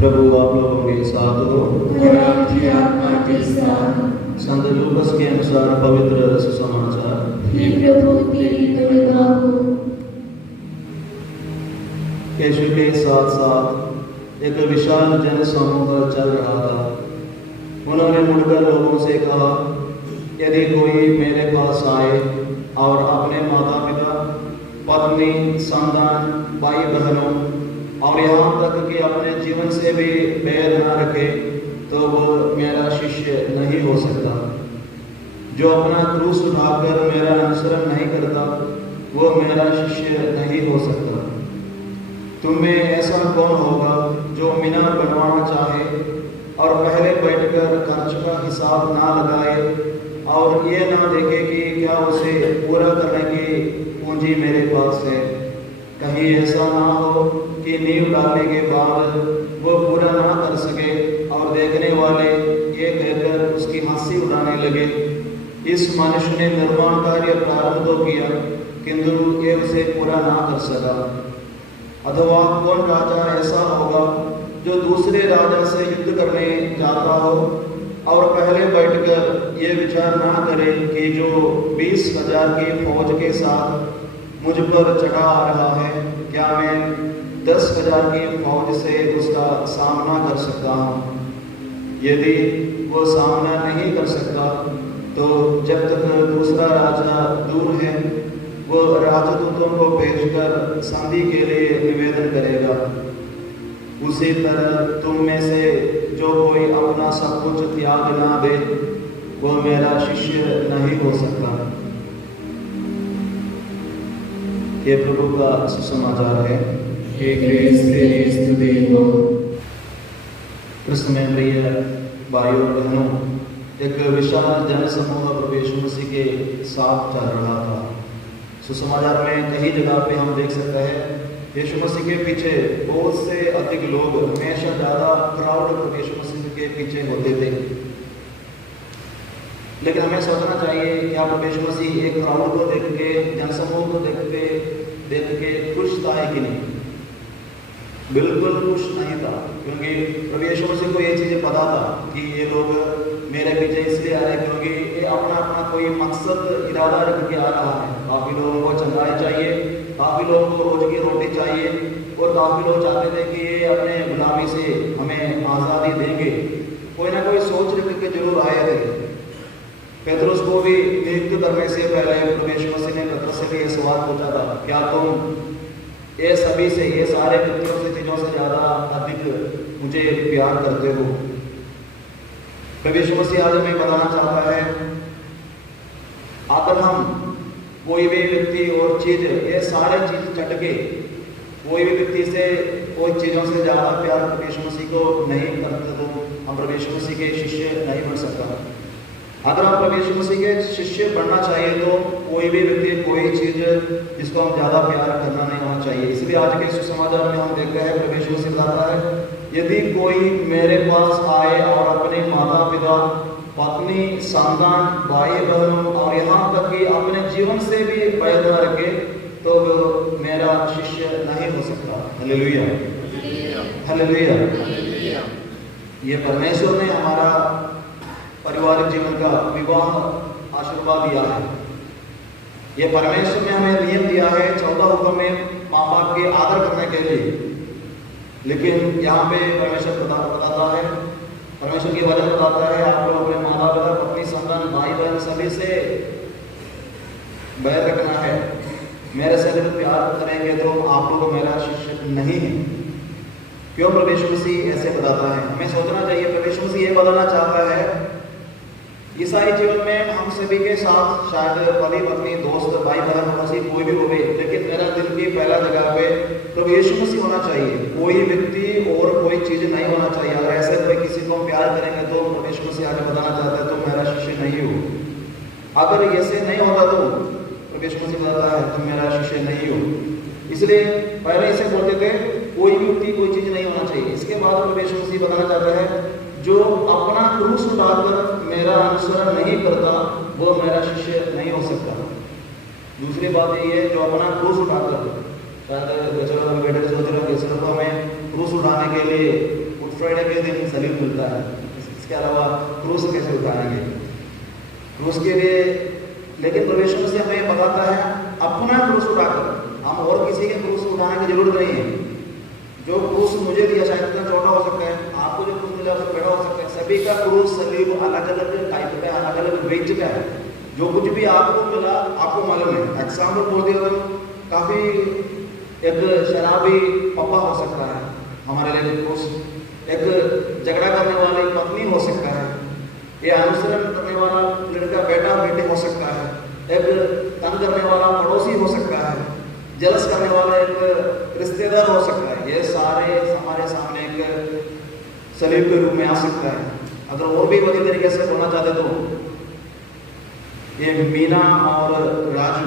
प्रभु आप लोगों के साथ हो और आपकी आत्मा के साथ। संत लूकास के अनुसार पवित्र सुसमाचार। हे प्रभु तेरी महिमा हो। यीशु के साथ साथ एक विशाल जन समूह चल रहा था। उन्होंने मुड़कर लोगों से कहा, यदि कोई मेरे पास आए और अपने माता पिता, पत्नी, संतान, भाई बहनों और यहाँ तक कि अपने जीवन से भी बैर न रखे तो वो मेरा शिष्य नहीं हो सकता। जो अपना क्रूस उठाकर मेरा अनुसरण नहीं करता वो मेरा शिष्य नहीं हो सकता। तुम में ऐसा कौन होगा जो मीनार बनवाना चाहे और पहले बैठकर खर्च का हिसाब ना लगाए और ये ना देखे कि क्या उसे पूरा करने की पूंजी मेरे पास है। कहीं ऐसा ना हो कि नींव डालने के बाद वो पूरा ना कर सके और देखने वाले ये कहकर उसकी हंसी उड़ाने लगे, इस मनुष्य ने निर्माण कार्य प्रारंभ तो किया किंतु ये उसे पूरा ना कर सका। अथवा कौन राजा ऐसा होगा जो दूसरे राजा से युद्ध करने जाता हो और पहले बैठकर ये विचार ना करे कि जो 20,000 की फौज के साथ मुझ पर चढ़ा आ रहा है, क्या मैं 10,000 की फौज से उसका सामना कर सकता हूँ। यदि वो सामना नहीं कर सकता तो जब तक दूसरा राजा दूर है वो राजदूतों को भेजकर संधि के लिए निवेदन करेगा। उसी तरह तुम में से जो कोई अपना सब कुछ त्याग ना दे वो मेरा शिष्य नहीं हो सकता। ये प्रभु का सुसमाचार है। हे क्रिस्त तेरी स्तुति हो। कृष्ण में प्रिय भाइयों और बहनों, एक विशाल जन समूह प्रभु यीशु मसीह के साथ चल रहा था। सुसमाचार में कई जगह पे हम देख सकते हैं यीशु मसीह के पीछे बहुत से अधिक लोग, हमेशा ज़्यादा क्राउड प्रभु यीशु मसीह के पीछे होते थे। लेकिन हमें सोचना चाहिए कि आप प्रभु यीशु मसीह एक क्राउड को देख के, जनसमूह को देख के खुश था कि नहीं? बिल्कुल खुश नहीं था, क्योंकि प्रभु यीशु मसीह को ये चीज़ें पता था कि ये लोग मेरे पीछे इसलिए आ रहे हैं क्योंकि ये अपना अपना कोई मकसद इरादा रख के आ रहा है। काफ़ी लोगों को चंदाई चाहिए, काफ़ी लोगों को रोज की रोटी चाहिए और काफ़ी लोग चाहते थे कि ये अपने गुलामी से हमें आज़ादी देंगे। कोई ना कोई सोच रख के जरूर आए थे। पेतरुस को भी नियुक्त करने से पहले प्रभु यीशु मसीह ने पेतरुस से भी ये सवाल पूछा था, क्या तुम ये सभी से, ये सारे व्यक्तियों से, चीज़ों से ज़्यादा अधिक मुझे प्यार करते हो? प्रभु यीशु मसीह आज हमें बताना चाहता है, अगर हम कोई भी व्यक्ति और चीज़, ये सारे चीज़ चट के कोई भी व्यक्ति से, कोई चीज़ों से ज़्यादा प्यार प्रभु यीशु मसीह को नहीं करते तो हम प्रभु यीशु मसीह के शिष्य नहीं बन सकता। अगर आप प्रभु यीशु मसीह के शिष्य बनना चाहिए तो कोई भी व्यक्ति, कोई चीज़ जिसको हम ज़्यादा प्यार करना नहीं होना चाहिए। इसलिए आज के सुसमाचार में हम देख रहे हैं प्रभु यीशु मसीह बताता है, यदि कोई मेरे पास आए और अपने माता पिता, पत्नी, संतान, भाई बहनों और यहाँ तक कि अपने जीवन से भी बैर न रखे तो वो मेरा शिष्य नहीं हो सकता। Hallelujah, hallelujah. ये परमेश्वर ने हमारा पारिवारिक जीवन का विवाह आशीर्वाद दिया है। ये परमेश्वर ने हमें नियम दिया है 14 हुक्म में माँ बाप के आदर करने के लिए। लेकिन यहाँ पे परमेश्वर बताता है, परमेश्वर की वजह बताता है, आप लोग अपने माता पिता, पत्नी, संतान, भाई बहन सभी से बैर रखना है। मेरे से अगर प्यार करेंगे तो आप लोग मेरा शिष्य नहीं है। क्यों प्रभु यीशु मसीह ऐसे बताता है? हमें सोचना चाहिए, प्रभु यीशु मसीह ये बताना चाहता है ईसाई जीवन में हम सभी के साथ शायद पति पत्नी, दोस्त, भाई बहन, मसीह कोई भी हो गए, लेकिन मेरा दिल की पहला जगह पे प्रभु यीशु मसीह होना चाहिए। कोई व्यक्ति और कोई चीज़ नहीं होना चाहिए। अगर ऐसे कोई किसी को प्यार करेंगे तो प्रभु यीशु मसीह आगे बताना चाहता है तुम मेरा शिष्य नहीं हो। अगर ऐसे नहीं होता तो प्रभु यीशु मसीह बताता है तुम मेरा शिष्य नहीं हो। इसलिए पहले इसे बोलते थे कोई भी व्यक्ति, कोई चीज़ नहीं होना चाहिए। इसके बाद प्रभु यीशु मसीह बताना चाहता है जो अपना क्रूस उठाकर मेरा अनुसरण नहीं करता वो मेरा शिष्य नहीं हो सकता। दूसरी बात ये है, जो अपना क्रूस उठाकर, शायद बेटे सोच रहे हो हमें क्रूस उठाने के लिए फ्राइडे के दिन सलीब मिलता है, इसके अलावा क्रूस कैसे उठाएंगे क्रूस के लिए। लेकिन प्रवेश से हमें बताता है अपना क्रूस उठाकर, हम और किसी के क्रूस उठाने की जरूरत नहीं है। जो क्रूस मुझे दिया शायद इतना छोटा हो सकता है, आपको जो क्रूस मिला उससे बड़ा हो सकता है। सभी का क्रूस सलीब अलग अलग टाइप का है, अलग अलग वेट का है। जो कुछ भी आपको मिला आपको मालूम है। एग्जाम्पल बोल दिया तो काफ़ी एक शराबी पापा हो सकता है हमारे लिए क्रूस, एक झगड़ा करने वाली पत्नी हो सकता है, ये अनुसरण करने वाला लड़का बेटा बेटे हो सकता है, एक तंग करने वाला पड़ोसी हो सकता है, जलस करने वाला एक रिश्तेदार हो सकता है। ये सारे हमारे सामने एक सलीब के रूप में आ सकता है। अगर और भी बड़ी तरीके से बोलना चाहते तो ये मीना और राजू,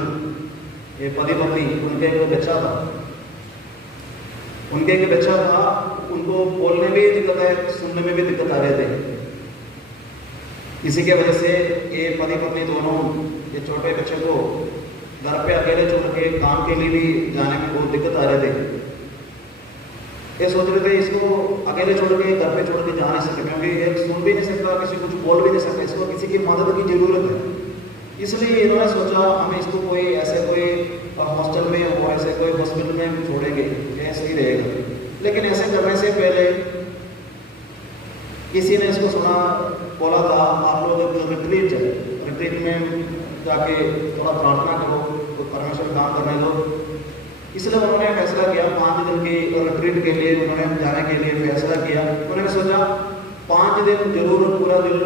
ये पति पत्नी, उनके एक बच्चा था, उनको बोलने में भी दिक्कत है, सुनने में भी दिक्कत आ रहे थे। इसी के वजह से ये पति पत्नी दोनों ये छोटे बच्चे को घर पे अकेले छोड़ के काम के लिए भी जाने में बहुत दिक्कत आ रहे थे। ये सोच रहे थे इसको अकेले छोड़ के घर पे छोड़ के जा नहीं सकते, क्योंकि ये सुन भी नहीं सकता, किसी कुछ बोल भी नहीं सकता, इसको किसी की मदद की जरूरत है। इसलिए इन्होंने सोचा हमें इसको कोई ऐसे कोई हॉस्टल में और ऐसे कोई हॉस्पिटल में छोड़ेंगे, ये सही रहेगा। लेकिन ऐसे करने से पहले किसी ने इसको सुना, बोला था आप लोग रिट्रीट में जाके थोड़ा प्रार्थना करो तो परमेश्वर काम करने दो। इसलिए उन्होंने फैसला किया 5 दिन की रिट्रीट के लिए उन्होंने जाने के लिए फैसला किया। उन्होंने सोचा 5 दिन जरूर पूरा दिल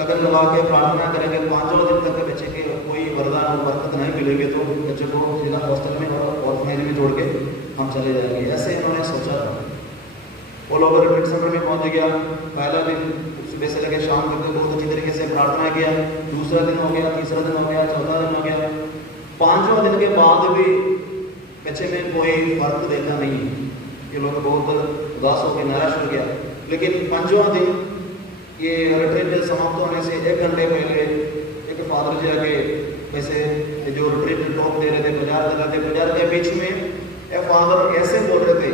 लगन लगा के प्रार्थना करेंगे, 5वां दिन तक बच्चे के कोई वरदान और बरकत नहीं मिलेंगे तो बच्चे को जिला हॉस्टल में और ऑर्फनेज में जोड़ के हम चले जाएंगे। ऐसे इन्होंने सोचा था। वो लोग रिट्रीट सेंटर में पहुंच गया। पहला दिन सुबह से लेकर शाम तक बहुत अच्छी तरीके से प्रार्थना किया। दूसरा दिन हो गया, तीसरा दिन हो गया, चौथा दिन हो गया। 5वां दिन के बाद भी बच्चे में कोई फर्क देखा नहीं। ये लोग बहुत उदास होकर निराश हो गया। लेकिन 5वां दिन ये रिट्रीट समाप्त होने से 1 घंटे पहले एक फादर जी आके वैसे जो रिट्रीट टॉक दे रहे थे, बाजार के बीच में ये फादर ऐसे बोल रहे थे,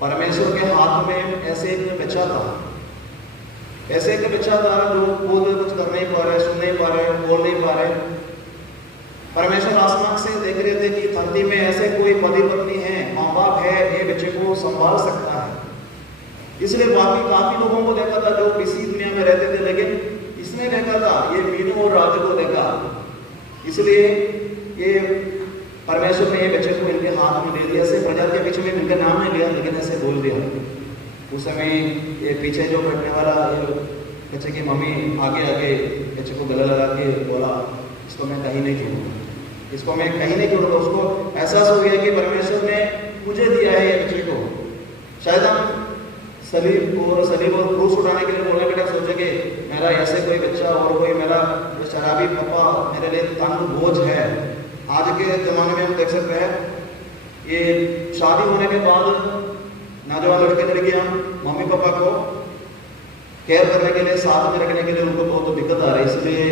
परमेश्वर के हाथ में ऐसे एक बच्चा था, ऐसे एक बच्चा था जो खुद कुछ कर नहीं पा रहे, सुन नहीं पा रहे, बोल नहीं पा रहे। परमेश्वर आसमान से देख रहे थे कि धरती में ऐसे कोई पति पत्नी है, माँ बाप है, ये बच्चे को संभाल सकता है। इसलिए बाकी काफी लोगों को देखा था जो इसी दुनिया में रहते थे, लेकिन इसने देखा था, ये मीनू और राजू को देखा। इसलिए ये परमेश्वर ने ये बच्चे को इनके हाथ में दे दिया। ऐसे बाजार के पीछे में इनका नाम नहीं लिया, लेकिन ऐसे बोल दिया। उस समय ये पीछे जो बैठने वाला बच्चे की मम्मी आगे बच्चे को गला लगा के बोला, इसको मैं कहीं नहीं छोड़ूंगा, इसको मैं कहीं नहीं छोड़ूंगा। उसको एहसास हो गया कि परमेश्वर ने मुझे दिया है ये बच्चे को। शायद हम सलीब और क्रूस उठाने के लिए बोलने के टाइम सोचेंगे मेरा ऐसे कोई बच्चा और कोई मेरा शराबी पापा मेरे लिए तंग बोझ है। आज के ज़माने में हम देख सकते हैं ये शादी होने के बाद नौजवान लड़के लड़कियाँ मम्मी पापा को केयर करने के लिए, साथ में रखने के लिए उनको बहुत दिक्कत आ रही है। इसलिए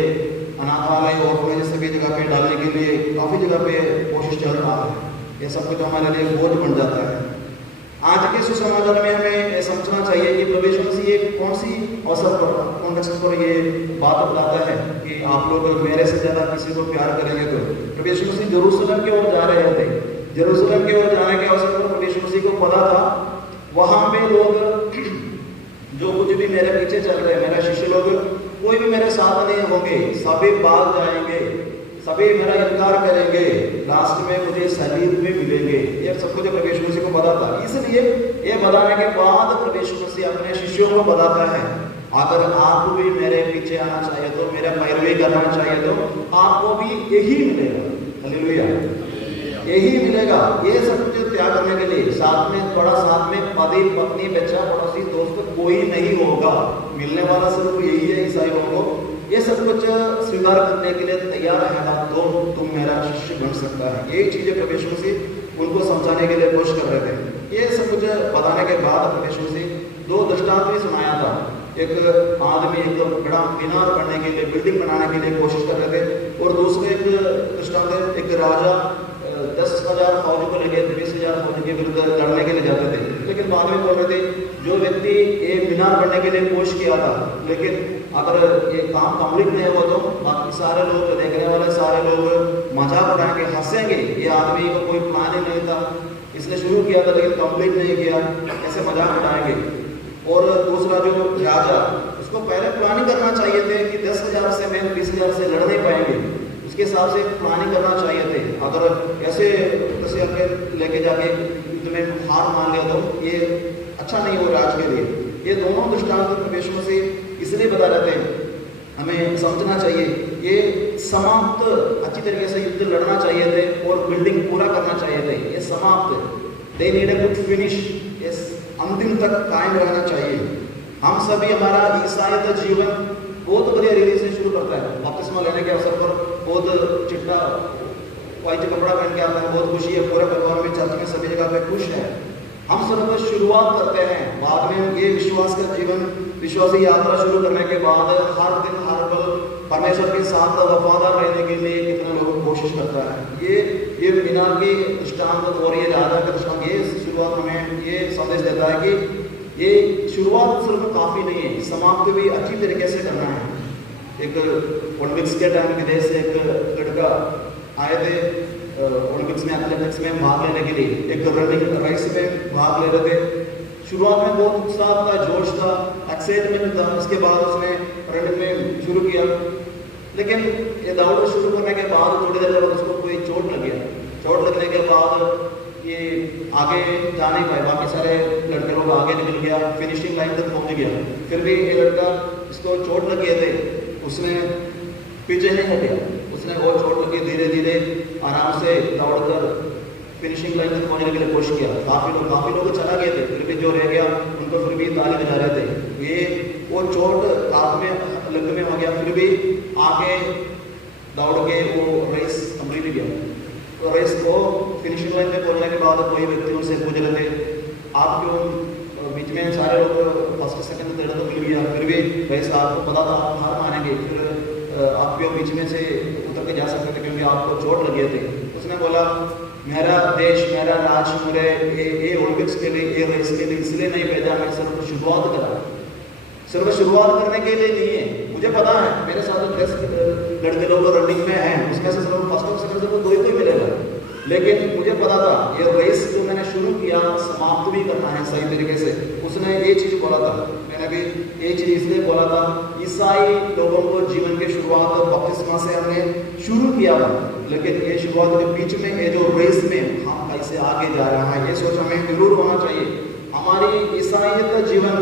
अनाथालय और सभी जगह पे डालने के लिए काफ़ी जगह पे कोशिश चल रहा है। ये सब कुछ हमारे लिए बोझ बन जाता है। आज के सुसमाचार में हमें समझना चाहिए कि प्रभु यीशु मसीह ये कौन सी अवसर पर, कॉन्टेक्स्ट पर ये बात बताता है कि आप लोग मेरे से ज़्यादा किसी को प्यार करेंगे। तो प्रभु यीशु मसीह यरूशलेम की ओर जा रहे थे। यरूशलेम की ओर जाने के अवसर पर प्रभु यीशु मसीह को पता था वहाँ पे लोग जो कुछ भी मेरे पीछे चल रहे हैं, मेरे शिष्य लोग, कोई भी मेरे साथ नहीं होंगे, सभी भाग जाएंगे, सभी मेरा इनकार करेंगे, लास्ट में मुझे सलीब में मिलेंगे। ये सब कुछ प्रभु यीशु मसीह को पता था। इसलिए ये बताने के बाद प्रभु यीशु मसीह अपने शिष्यों को बताता है, अगर आप भी मेरे पीछे आना चाहिए तो, मेरा पैरवी करना चाहिए तो आपको भी यही मिलेगा। हालेलुया, यही मिलेगा। ये सब कुछ त्याग करने के लिए साथ में पति पत्नी बच्चा पड़ोसी दोस्त कोई नहीं होगा, मिलने वाला सिर्फ यही है ईसाई लोगों को। ये सब कुछ स्वीकार करने के लिए तैयार रहेगा तो तुम मेरा शिष्य बन सकता है। यही चीजें प्रभु यीशु मसीह उनको समझाने के लिए कोशिश कर रहे थे। ये सब कुछ बताने के बाद प्रभु यीशु मसीह 2 दृष्टांत भी सुनाया था। एक आदमी एक बड़ा मीनार बनने के लिए, बिल्डिंग बनाने के लिए कोशिश कर रहे थे, और दूसरे एक दृष्टांत एक राजा 10,000 फौज को लेकर 20,000 फौज के विरुद्ध लड़ने के लिए जाते थे। लेकिन बाद में बोल रहे थे जो व्यक्ति ये मीनार बनने के लिए कोशिश किया था, लेकिन अगर ये काम कंप्लीट नहीं हुआ तो बाकी सारे लोग, देखने वाले सारे लोग मजाक उड़ाएंगे, हंसेंगे, ये आदमी को कोई प्लान ही नहीं था, इसने शुरू किया था लेकिन कंप्लीट नहीं किया, कैसे मजाक उड़ाएंगे। और दूसरा जो राजा, उसको पहले प्लानिंग करना चाहिए थे कि 10,000 से मैं 20,000 से लड़ नहीं पाएंगे, उसके हिसाब से प्लानिंग करना चाहिए थे। अगर ऐसे लेके जाके तुम्हें हार मान लिया तो ये अच्छा नहीं हो राज के लिए। ये दोनों दृष्टांत प्रवेशों से इसलिए बता जाते हैं, हमें समझना चाहिए ये समाप्त, अच्छी तरीके से युद्ध लड़ना चाहिए थे और बिल्डिंग पूरा करना चाहिए थे, ये समाप्त, they need a good finish, ये अंतिम तक कायम रहना चाहिए। हम सभी, हमारा ईसाई जीवन बहुत बढ़िया रीति से शुरू करता है, बपतिस्मा लेने के अवसर पर बहुत चिट्टा व्हाइट कपड़ा पहन के आता है, बहुत खुशी है, पूरे परिवार में, चर्च में, सभी जगह पे खुश है। हम सब शुरुआत करते हैं, बाद में ये विश्वास का जीवन, विश्वासी यात्रा शुरू करने के बाद हर दिन हर पल परमेश्वर के साथ वफादार रहने के लिए कितना लोग कोशिश करता है। ये मीनार की दृष्टांत और ये राजा का दृष्टांत, ये शुरुआत हमें ये संदेश देता है कि ये शुरुआत सिर्फ काफी नहीं है, समाप्त भी अच्छी तरीके से करना है। एक ओलंपिक्स के टाइम विदेश से एक लड़का आए थे ओलंपिक्स में, एथलेटिक्स में भाग लेने के लिए, एक रनिंग रेस में भाग ले रहे थे। शुरुआत में बहुत उत्साह था, जोश था, एक्साइटमेंट था, उसके बाद उसने रनिंग में शुरू किया, लेकिन ये दौड़ शुरू करने के बाद थोड़ी देर बाद उसको कोई चोट लग गया। चोट लगने के बाद ये आगे जा नहीं पाए, बाकी सारे लड़के लोग आगे निकल गया, फिनिशिंग लाइन तक पहुंच गया, फिर भी ये लड़का, इसको चोट लग गए थे, उसने पीछे नहीं हटिया, उसने और चोट लगी, धीरे धीरे आराम से दौड़कर फिनिशिंग लाइन तक पहुंचने के लिए कोशिश किया। काफी लोग चला गए थे, फिर भी जो रह गया उनको फिर भी ताली बजा रहे थे। ये वो चोट हाथ में लग में हो गया, फिर भी आगे दौड़ के वो रेस कंप्लीट किया। तो रेस को फिनिशिंग लाइन में पहुंचने के बाद कोई व्यक्ति उनसे पूछ रहे थे, आप क्यों बीच में, सारे लोग फर्स्ट सेकंड थर्ड तो मिल गया, फिर भी रेस आपको पता था आप हार मानेंगे, फिर आप क्यों बीच में से उतर के जा सकते थे क्योंकि आपको चोट लगे थे। उसने बोला, मेरा देश, मेरा राज, मेरे ये ओलंपिक्स के लिए, ये रेस के लिए इसलिए नहीं भेजा, मैं सिर्फ शुरुआत करा, सिर्फ शुरुआत करने के लिए नहीं है। मुझे पता है मेरे साथ जो 10 लड़के लोग रनिंग में हैं, उसमें से सिर्फ फर्स्ट और सेकंड तो कोई मिलेगा, लेकिन मुझे पता था ये रेस जो मैंने शुरू किया समाप्त भी करना है सही तरीके से। उसने ये चीज बोला था, मैंने भी ये चीज इसलिए बोला था, ईसाई लोगों को जीवन की शुरुआत बपतिस्मा से हमने शुरू किया था, लेकिन ये शुरुआत के बीच में ये जो रेस में हम कैसे आगे जा रहा है, ये सोच हमें जरूर होना चाहिए। हमारी ईसाइयत का जीवन,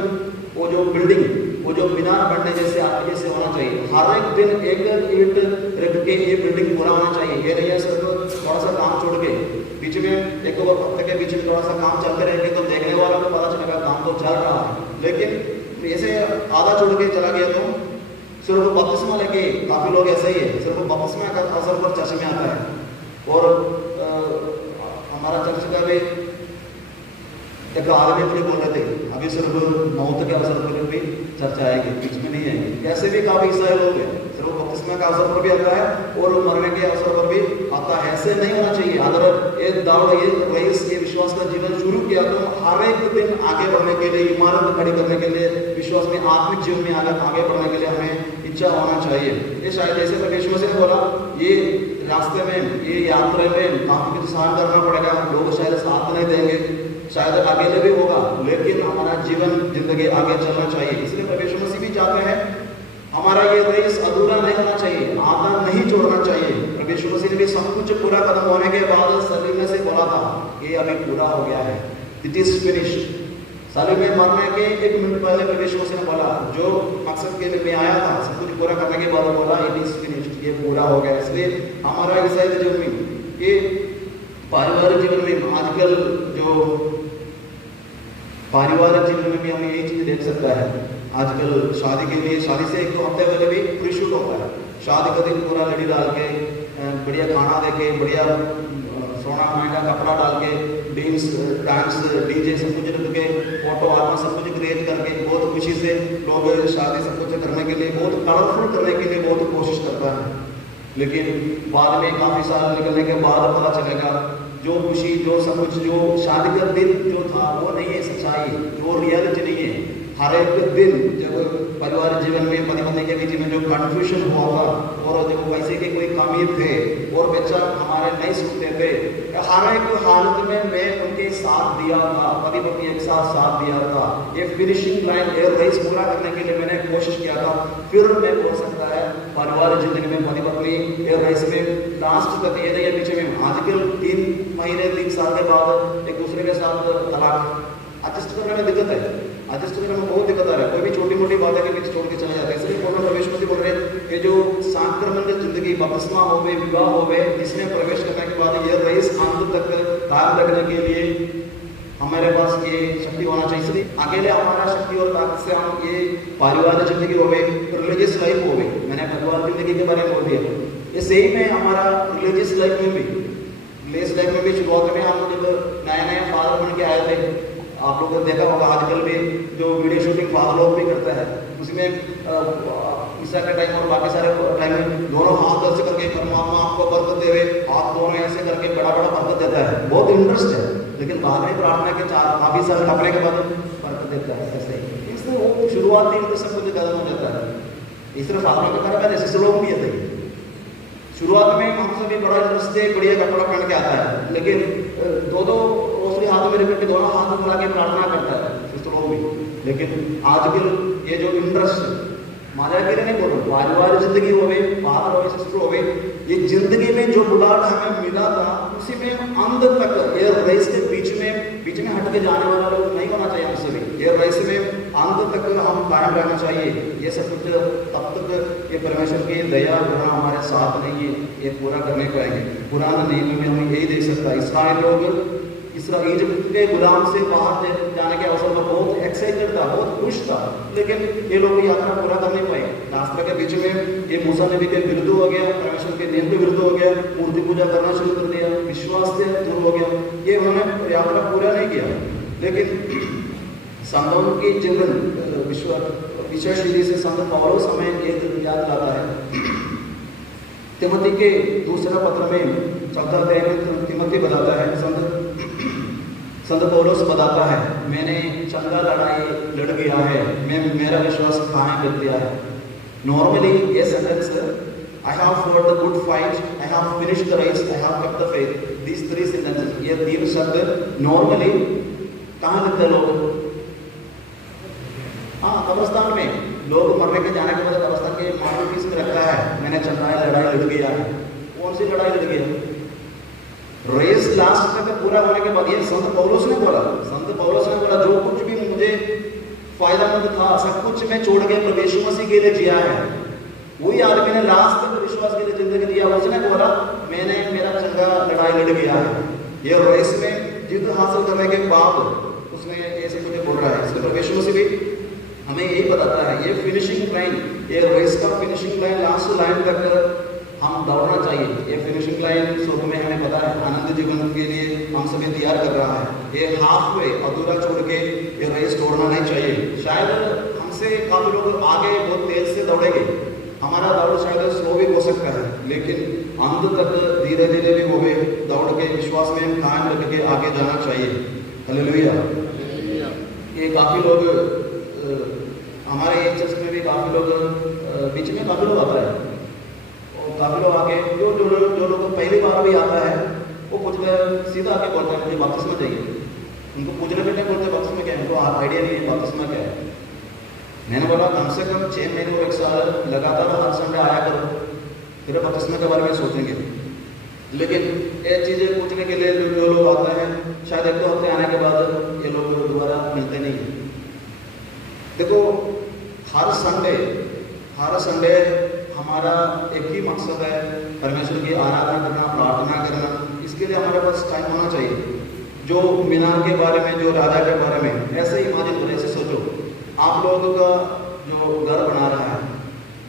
वो जो बिल्डिंग, वो जो मीनार बनने जैसे आगे से होना चाहिए, हर एक दिन एक ईंट रख के ये बिल्डिंग पूरा होना चाहिए। ये नहीं है सिर्फ थोड़ा सा काम छोड़ के बीच में एक दो हफ्ते के बीच में थोड़ा सा काम चलते रहेंगे तो देखने वालों को पता चलेगा काम तो चल रहा है, लेकिन ऐसे आधा छोड़ के चला गया तो सिर्फ बपतिस्मा लेके, काफी लोग ऐसे ही है, सिर्फ बपतिस्मा का असर पर चर्च में आता है। और हमारा चर्च का भी एक आदमी अपने बोल रहे थे, अभी सिर्फ मौत के अवसर पर भी चर्चा आएगी, बीच में नहीं आएगी। ऐसे भी काफी ईसाई लोग हैं, सिर्फ बपतिस्मा का अवसर पर भी आता है और मरने के अवसर पर भी आता है। ऐसे नहीं होना चाहिए। अगर ये दौड़, ये रेस, ये विश्वास का जीवन शुरू किया तो हर एक दिन आगे बढ़ने के लिए, इमारत खड़ी करने के लिए, विश्वास में, आत्मिक जीवन में आगे बढ़ने के लिए हमें इच्छा होना चाहिए। ये शायद ऐसे परमेश्वर से बोला, ये रास्ते में, ये यात्रा में काफी कुछ सहन करना पड़ेगा, लोग शायद साथ नहीं देंगे, शायद अकेले भी होगा, लेकिन हमारा जीवन, जिंदगी आगे चलना चाहिए। इसलिए परमेश्वर मसीह भी चाहते हैं हमारा ये रेस अधूरा नहीं होना चाहिए, आधा नहीं छोड़ना चाहिए। परमेश्वर मसीह ने भी सब कुछ पूरा खत्म होने के बाद सलीम में से बोला था, ये अभी पूरा हो गया है, इट इज फिनिश्ड। सलीम में मरने के 1 मिनट पहले परमेश्वर मसीह ने बोला, जो मकसद के लिए मैं आया था सब कुछ पूरा करने के बाद बोला, इट इज फिनिश्ड, ये पूरा हो गया। इसलिए हमारा ईसाई जीवन में, ये पारिवारिक जीवन में, आजकल जो पारिवारिक जीवन में भी हमें यही चीज देख सकता है। आजकल शादी के लिए, शादी से 1-2 हफ्ते पहले भी प्री शूट होता है, शादी का दिन पूरा लड़ी डाल के, बढ़िया खाना दे के, बढ़िया सोना महंगा कपड़ा डाल के, डांस डीजे सब कुछ रख के, फोटो आल्बम सब कुछ क्रिएट करके बहुत खुशी से लोग शादी सब कुछ करने के लिए, बहुत कलरफुल करने के लिए बहुत कोशिश करता है। लेकिन बाद में काफी साल निकलने के बाद पता चलेगा जो खुशी, जो सब कुछ, जो शादी का दिन जो था वो नहीं है सच्चाई, वो रियलिटी नहीं है। हर एक दिन जब परिवार जीवन में पति पत्नी के बीच में जो कन्फ्यूजन हुआ था और जब पैसे के कोई कमी थे और बच्चा हमारे नहीं सुनते थे, हर एक हालत में मैं उनके साथ दिया था, पति पत्नी एक साथ दिया था। ये फिनिशिंग लाइन एयर रेस पूरा करने के लिए मैंने कोशिश किया था। फिर मैं बोल सकता है परिवार जिंदगी में पति पत्नी एयर रेस में लास्ट तक ये नहीं, पीछे में आजकल 3 महीने 3 साल के बाद एक दूसरे के साथ तलाक, एडजस्ट करने में दिक्कत है, एडजस्ट करने में बहुत दिक्कत आ रहा है। कोई भी छोटी मोटी बातें के पीछे छोड़ के चले जाते हैं। इसलिए बोल रहे प्रवेश मसीह बोल रहे हैं कि जो संक्रमण जिंदगी बपतिस्मा हो गए, विवाह हो गए, जिसमें प्रवेश करने के बाद ये रेस अंत तक कायम रखने के लिए हमारे पास ये शक्ति होना चाहिए। इसलिए अकेले हमारा शक्ति और ताकत से हम ये पारिवारिक जिंदगी हो गई, रिलीजियस लाइफ हो गई, मैंने परिवार जिंदगी के बारे में बोल दिया। ये सही में हमारा रिलीजियस लाइफ में भी, रिलीजियस लाइफ में भी शुरुआत में हम जब नया फादर बन के आए थे, आप लोगों ने देखा होगा आजकल भी जो वीडियो शूटिंग फादर लोग भी करता है, उसमें ईसा के टाइम और बाकी सारे टाइम में दोनों हाथ ऐसे करके परमात्मा आपको बरकत देवे, हाथ दोनों ऐसे करके बड़ा बरकत देता है, बहुत इंटरेस्ट है। लेकिन बाद में प्रार्थना के 4-5 साल कपड़े के बाद बरकत देता है ऐसे ही। इसलिए वो शुरुआती इंटरेस्ट कुछ खत्म हो जाता है। इस तरह फादरों के बारे में ऐसे लोग भी आते हैं। शुरुआत में हमसे भी बड़ा इंटरेस्ट है, बढ़िया कपड़ा पहन के आता है, लेकिन दो रोशनी हाथों में रख के दोनों हाथ मिला के प्रार्थना करता है इस लोग भी। लेकिन आजकल ये जो इंटरेस्ट माजा के लिए नहीं बोल रहा, पारिवारिक जिंदगी हो गई, फादर हो गए, सिस्टर हो गई, ये जिंदगी में जो बुलाहट हमें मिला था उसी में अंत तक ये रेस के बीच में हट के जाने वाला लोग नहीं होना चाहिए हमसे भी। ये रेस में अंत तक हम कायम रहना चाहिए। ये सब कुछ तब तक ये परमेश्वर की दया करुणा हमारे साथ नहीं है, ये पूरा करने पाएंगे। पुराने नियम में हमें यही देख सकता है, इसराइल लोग इस्राइल के गुलाम से बाहर जाने के अवसर पर बहुत एक्साइटेड था, बहुत खुश था, लेकिन ये लोग यात्रा पूरा कर नहीं पाए। रास्ते के बीच में ये मूसा नबी के विरुद्ध हो गया, परमेश्वर के नियम के विरुद्ध हो गया, मूर्ति पूजा करना शुरू कर दिया, विश्वास से दूर हो गया, ये उन्होंने यात्रा पूरा नहीं किया। लेकिन संतों के जीवन विशेष रीति से संत पौलुस हमें एक याद लाता है। तिमोथी के दूसरा पत्र में 14 अध्याय में तिमोथी बताता है, संत पौलुस बताता है, मैंने चंगा लड़ाई लड़ गया है, मैं मेरा विश्वास कायम कर दिया है। नॉर्मली ये sentence, I have fought the good fight, I have finished the race, I have kept the faith, these 3 sentences, ये 3 शब्द नॉर्मली कहाँ लिखते हैं लोग? हाँ, कब्रिस्तान में लोग मरने के जाने के बाद कब्रिस्तान के मार्बल पीस में रखा है, मैंने चंगा लड़ाई लड़ गया है। कौन सी लड़ाई लड़ गया? रेस लास्ट तक पूरा होने के बाद, ये संत पौलुस ने बोला, जो कुछ भी मुझे फायदेमंद था सब कुछ मैं छोड़ के प्रभु यीशु मसीह के लिए जिया है। वही आदमी ने लास्ट तक विश्वास के लिए जिंदगी दिया, उसने बोला मैंने मेरा चंगा लड़ाई लड़ गया है। ये रेस में जीत हासिल करने के बाद उसने ऐसे मुझे बोल रहा है। इसलिए प्रभु यीशु मसीह भी हमें यही बताता है, ये फिनिशिंग लाइन, ये रेस का फिनिशिंग लाइन, लास्ट लाइन तक हम दौड़ना चाहिए। ये फिनिशिंग लाइन स्वर्ग में हमें पता है आनंद जीवन के लिए हम सभी तैयार कर रहा है। ये हाफ वे अधूरा छोड़ के ये रेस छोड़ना नहीं चाहिए। शायद हमसे काफी लोग आगे बहुत तेज से दौड़ेंगे, हमारा दौड़ शायद स्लो भी हो सकता है, लेकिन अंत तक धीरे धीरे भी हो गए दौड़ के विश्वास में कायम रख के आगे जाना चाहिए। हालेलुया। ये काफी लोग हमारे एक चर्च में भी काफी लोग बीच में काफी लोग आता है, काफी लोग आके जो लोग पहली बार भी आता है वो पूछ कर सीधा आके बोलते हैं मुझे बपतिस्मा चाहिए। उनको पूछने पे नहीं बोलते बपतिस्मा क्या है, उनको आइडिया नहीं है बपतिस्मा क्या है। मैंने बोला कम से कम 6 महीने और 1 साल लगातार हर संडे आया करो, फिर बपतिस्मा के बारे में सोचेंगे। लेकिन ये चीज़ें पूछने के लिए जो लोग आते हैं शायद 1-2 हफ्ते आने के बाद ये लोग दोबारा मिलते नहीं। देखो हर संडे हमारा एक ही मकसद है, परमेश्वर की आराधना करना, प्रार्थना करना। इसके लिए हमारे पास टाइम होना चाहिए। जो मीनार के बारे में, जो राजा के बारे में, ऐसे इमेजिन करो, ऐसे सोचो, आप लोगों का जो घर बना रहा है,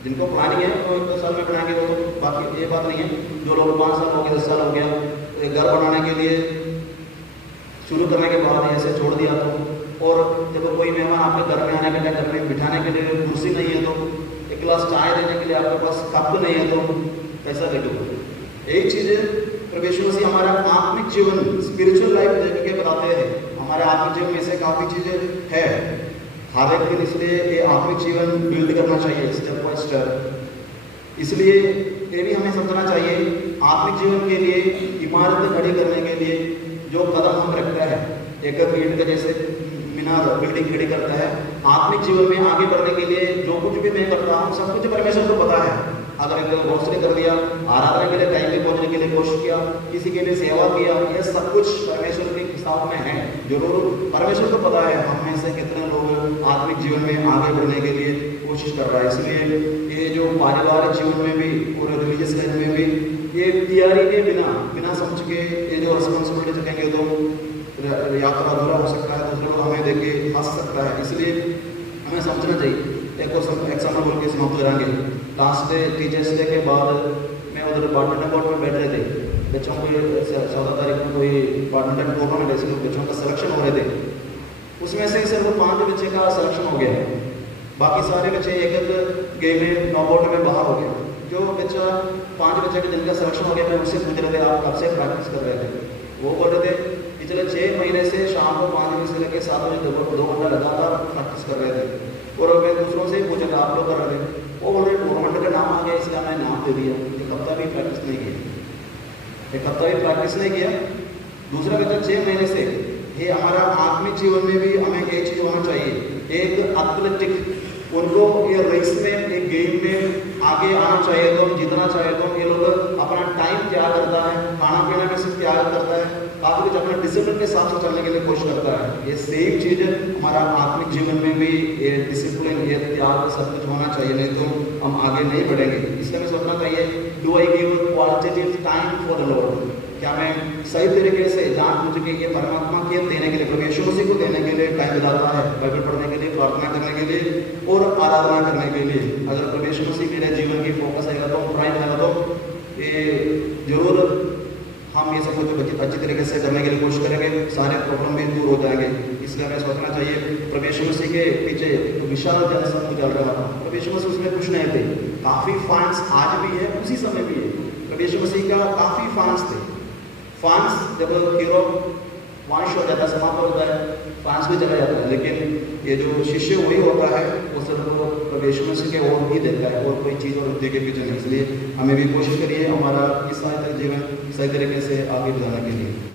जिनको प्लानिंग है वो 1-2 साल में बनाएंगे, वो तो बाकी ये बात नहीं है। जो लोग 5 साल हो गए, 10 साल हो गया, घर बनाने के लिए शुरू करने के बाद ऐसे छोड़ दिया तो, और जब कोई मेहमान आपके घर में आने के लिए, घर में बिठाने के लिए कुर्सी नहीं है, तो एक गिलास चाय देने के लिए आपके पास कप नहीं है, तो कैसा लगेगा? यही चीज़ प्रभु यीशु मसीह हमारा आत्मिक जीवन, स्पिरिचुअल लाइफ देख के बताते हैं। हमारे आत्मिक जीवन में से काफ़ी चीज़ें है, हर एक दिन, इसलिए ये आत्मिक जीवन बिल्ड करना चाहिए स्टेप बाय स्टेप। इसलिए ये भी हमें समझना चाहिए, आत्मिक जीवन के लिए, इमारत खड़ी करने के लिए जो कदम हम रखते हैं, एक ईंट का जैसे मीनार बिल्डिंग खड़ी करता है, आत्मिक जीवन में आगे बढ़ने के लिए जो कुछ भी मैं करता हूँ सब कुछ परमेश्वर को पता है। अगर एक रोशनी कर दिया, आराधना के लिए टाइम पे पहुंचने के लिए कोशिश किया, किसी के लिए सेवा किया, ये सब कुछ परमेश्वर के हिसाब में है। जरूर परमेश्वर को पता है हम में से कितने लोग आत्मिक जीवन में आगे बढ़ने के लिए कोशिश कर रहा है। इसलिए ये जो पारिवारिक जीवन में भी और रिलीजियस लाइफ में भी ये तैयारी के बिना समझ के ये जो रिस्पॉन्सिबिलिटी चलेंगे तो यात्रा अधूरा हो सकता है, दूसरे लोग हमें देख के हंस सकता है। इसलिए हमें समझना चाहिए। एक एग्जाम्पल बोल के समाप्त करेंगे। लास्ट डे टीचर्स डे के बाद मैं उधर बैडमिंटन कोर्ट में बैठ रहे थे, बच्चों को 14 तारीख को कोई बैडमिंटन टूर्नामेंट ऐसे बच्चों का सिलेक्शन हो रहे थे। उसमें से सिर्फ 5 बच्चे का सिलेक्शन हो गया, बाकी सारे बच्चे एक गेम में नॉकआउट में बाहर हो गए। जो बच्चा 5 बच्चे के जिनका सिलेक्शन हो गया, मैं उससे पूछ रहे थे आप कब से प्रैक्टिस कर रहे थे? वो बोल रहे थे पिछले 6 महीने से शाम को 5 बजे से लेकर 7 बजे तक 2 घंटा लगातार प्रैक्टिस कर रहे थे। और मैं दूसरों से ही पूछा था आप लोग कर रहे थे, वो बोल रहे टूर्नामेंट का नाम आ गया इसलिए मैंने नाम दे दिया। एक हफ्ता भी प्रैक्टिस नहीं किया, दूसरा बच्चा 6 महीने से। ये हमारा आत्मिक जीवन में भी हमें एक चीज होना चाहिए, एक एथलेटिक, उनको ये रेस में, एक गेम में आगे आना चाहिए। तो जीतना चाहिए तो ये लोग अपना टाइम त्याग करता है, खाना पीना में से त्याग करता है, काफी कुछ अपने डिसिप्लिन के साथ चलने के लिए कोशिश करता है। ये सेम चीज हमारा आत्मिक जीवन में भी ये डिसिप्लिन, ये त्याग सब कुछ होना चाहिए, नहीं तो हम आगे नहीं बढ़ेंगे। इसलिए हमें सोचना चाहिए, do I give qualitative time for the Lord? क्या मैं सही तरीके से जानबूझ के ये परमात्मा के देने के लिए, प्रभु यीशु मसीह को देने के लिए टाइम दिलाता है, बाइबल पढ़ने के लिए, प्रार्थना करने के लिए और आराधना करने के लिए? अगर प्रभु यीशु मसीह मेरे जीवन की फोकस आएगा तो, प्राइम आएगा तो ये जरूर हम ये सब कुछ अच्छी तरीके से करने के लिए कोशिश करेंगे, सारे प्रॉब्लम भी दूर हो जाएंगे। इसलिए हमें सोचना चाहिए, प्रभु यीशु मसीह के पीछे विशाल जनसमूह चल रहा था, प्रभु यीशु मसीह उसमें खुश नहीं थे। काफ़ी फैंस आज भी है, उसी समय भी है, प्रभु यीशु मसीह का काफ़ी फैंस थे। फैंस जब हीरो वंश हो जाता है, समाप्त होता है, फैंस भी चला जाता है, लेकिन ये जो शिष्य वही होता है, वो सिर्फ प्रभु यीशु मसीह के ओर ही देता है और कोई चीज़ और उद्देश्य के पीछे नहीं। इसलिए हमें भी कोशिश करिए हमारा इस जीवन सही तरीके से आगे बढ़ाने के लिए।